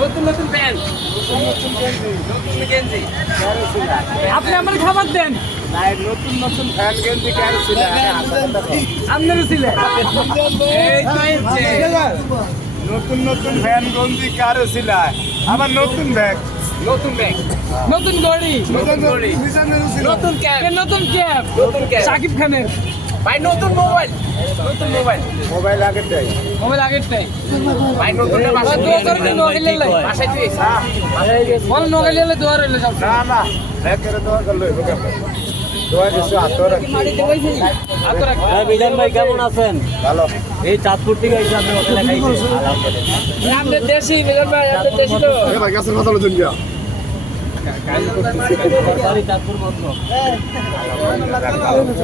নতুন নতুন প্যান্ট, নতুন গেঞ্জি। আপনি আমার খাবার দেন। নতুন নতুন ফ্যান গেঞ্জি কেন ছিল? আপনারও ছিলেন। এই তো হচ্ছে। নতুন নতুন ফ্যান গেঞ্জি কারো ছিল? আমার নতুন ব্যাগ, নতুন ব্যাগ, নতুন ঘড়ি, নতুন ঘড়ি, নতুন ক্যাপ, নতুন ক্যাপ, নতুন ক্যাপ। শাকিব খানের ভাই নতুন মোবাইল, নতুন মোবাইল, মোবাইল আগের দেয়। মোবাইল আগেরটাই ভাই নতুন না বাসায় দোয়া করবে নোগাইলে লাই বাসায় তুই বল নোগাইলে দোয়া রইল সব না না একেরে দোয়া করলো দোয়া দিছো আতর আতর বিজন ভাই কেমন আছেন? ভালো। এই চাঁদপুর থেকে এসে আপনি হোটেলে খাইছেন? আলহামদুলিল্লাহ। আমাদের দেশি মিলন ভাই আমাদের দেশি তো ভাই গাছের কথা বলছেন কি? সরকারি চাঁদপুর মাত্র।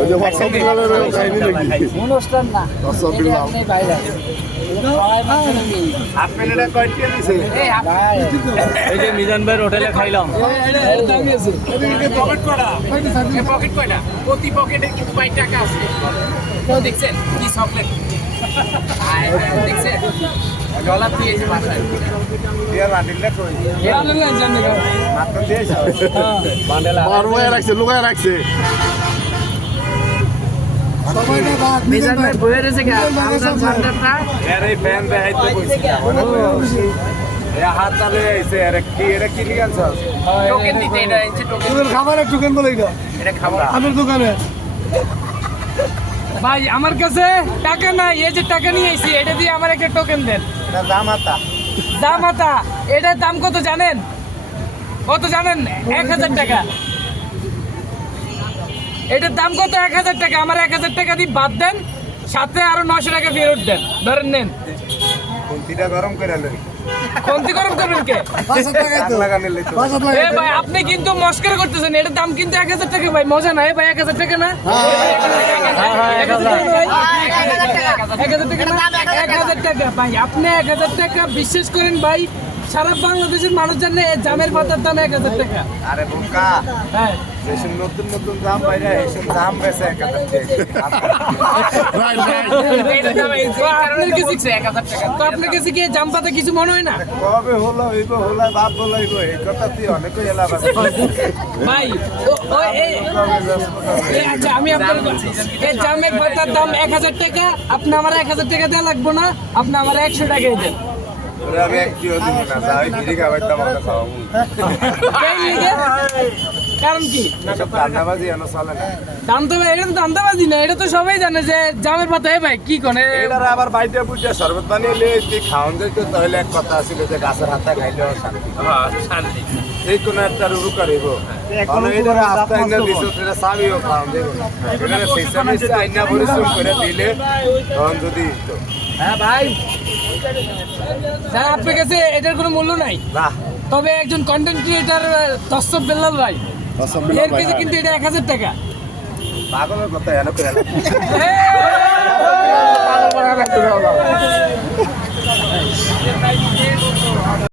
ওই যে WhatsApp বিলালের কাহিনী নাকি? অনুষ্ঠান না WhatsApp বিলাল। আপনি বাইরে আপনি এটা কয়টি দিছে? এই এই যে মিজান ভাইয়ের হোটেলে খাইলাম। দামি আছে পকেট করা এই পকেট কয়টা প্রতি পকেটে কিন্তু 5 টাকা আছে দেখছেন কি চকলেট দেখছেন ডলার দিয়েছে বাসায় দিয়া বান্ডিলটা কই? ভালো না জানি মাত্র দিয়েছে। বান্ডেলা লুকায় রাখছে, লুকায় রাখছে। মিজান ভাই বইয়ে রয়েছে কি আমদান সান্ডারটা এর এই ফ্যান দেখাইতে কইছি। এ হাত চালে আইছে এর কি এটা কি লিখাছে? টোকেন দিতে এটা হচ্ছে টোকেন খাবারের টুকেন বলে এটা। এটা খাবার আমার দোকানে ভাই আমার কাছে টাকা নাই এই যে টাকা নিয়ে আইছি এটা দিয়ে আমার একটা টোকেন দেন এটা জামাতা। জামাতা এটার দাম কত জানেন? কত জানেন? 1000 টাকা। এটার দাম কত? 1000 টাকা। আমার 1000 টাকা দিয়ে বাদ দেন, সাথে আরো 900 টাকা ফেরত দেন। ধরেন নেন। কোনটিটা গরম করে লই? কোনটি গরম করবেন কে? 500 টাকা তো লাগানে লইতো। এ ভাই আপনি কিন্তু মস্করা করতেছেন। এটার দাম কিন্তু 1000 টাকা ভাই। মজা না ভাই 1000 টাকা না? 1000 টাকা ভাই। 1000 টাকা না? 1000 টাকা ভাই। আপনি 1000 টাকা বিশ্বাস করেন ভাই, সারা বাংলাদেশের মানুষ জানে জামের পাতার দাম 1000 টাকা। আরে বোকা, হ্যাঁ যেসব নতুন নতুন দাম বাইরে এসব দাম বেশি একাধারে। এটা দাম এই কারণে তো বলছে 1000 টাকা তো আপনার কাছে কি জাম পাতা কিছু মনে হয় না কবে হলো হইব হলো বাপ বলো হইব এই কথা তুই অনেকই এলাম আছে। ভাই? আচ্ছা আমি আপনার এই জামের পাতার দাম 1000 টাকা। আপনি আমার 1000 টাকা দেওয়া লাগবে না, আপনি আমার 100 টাকাই দেন। ওরে আমি একটিও দিব না, যাই বিড়ি খাওয়াইতাম আমরা খাওয়াবো। এই লিগে? কারণ কি? এসব ধান্দাবাজি এনে চলে না। এটা তো দান্দাবাজি না, এটা তো সবাই জানে যে জামের পাতা। ভাই কি কোনে এটার আবার বাইটা বুঝে শরবত বানিয়ে তুই খাওয়ান যেত তাহলে এক কথা ছিল যে গাছের হাতে খাইলেও শান্তি। শান্তি এই কোনো একটা রুরু করিব এটার হাতে আইনা দিছ এটা চাবিও খাওয়ান দেব না। এটা সিস্টেমে আইনা পরিশ্রম করে দিলে তখন যদি তো হ্যাঁ ভাই, স্যার আপনার কাছে এটার কোনো মূল্য নাই। না তবে একজন কন্টেন্ট ক্রিয়েটার তসফ বেল্লাল ভাই, এর কাছে কিন্তু এটা 1000 টাকা। পাগলের কথা এনে করে এই!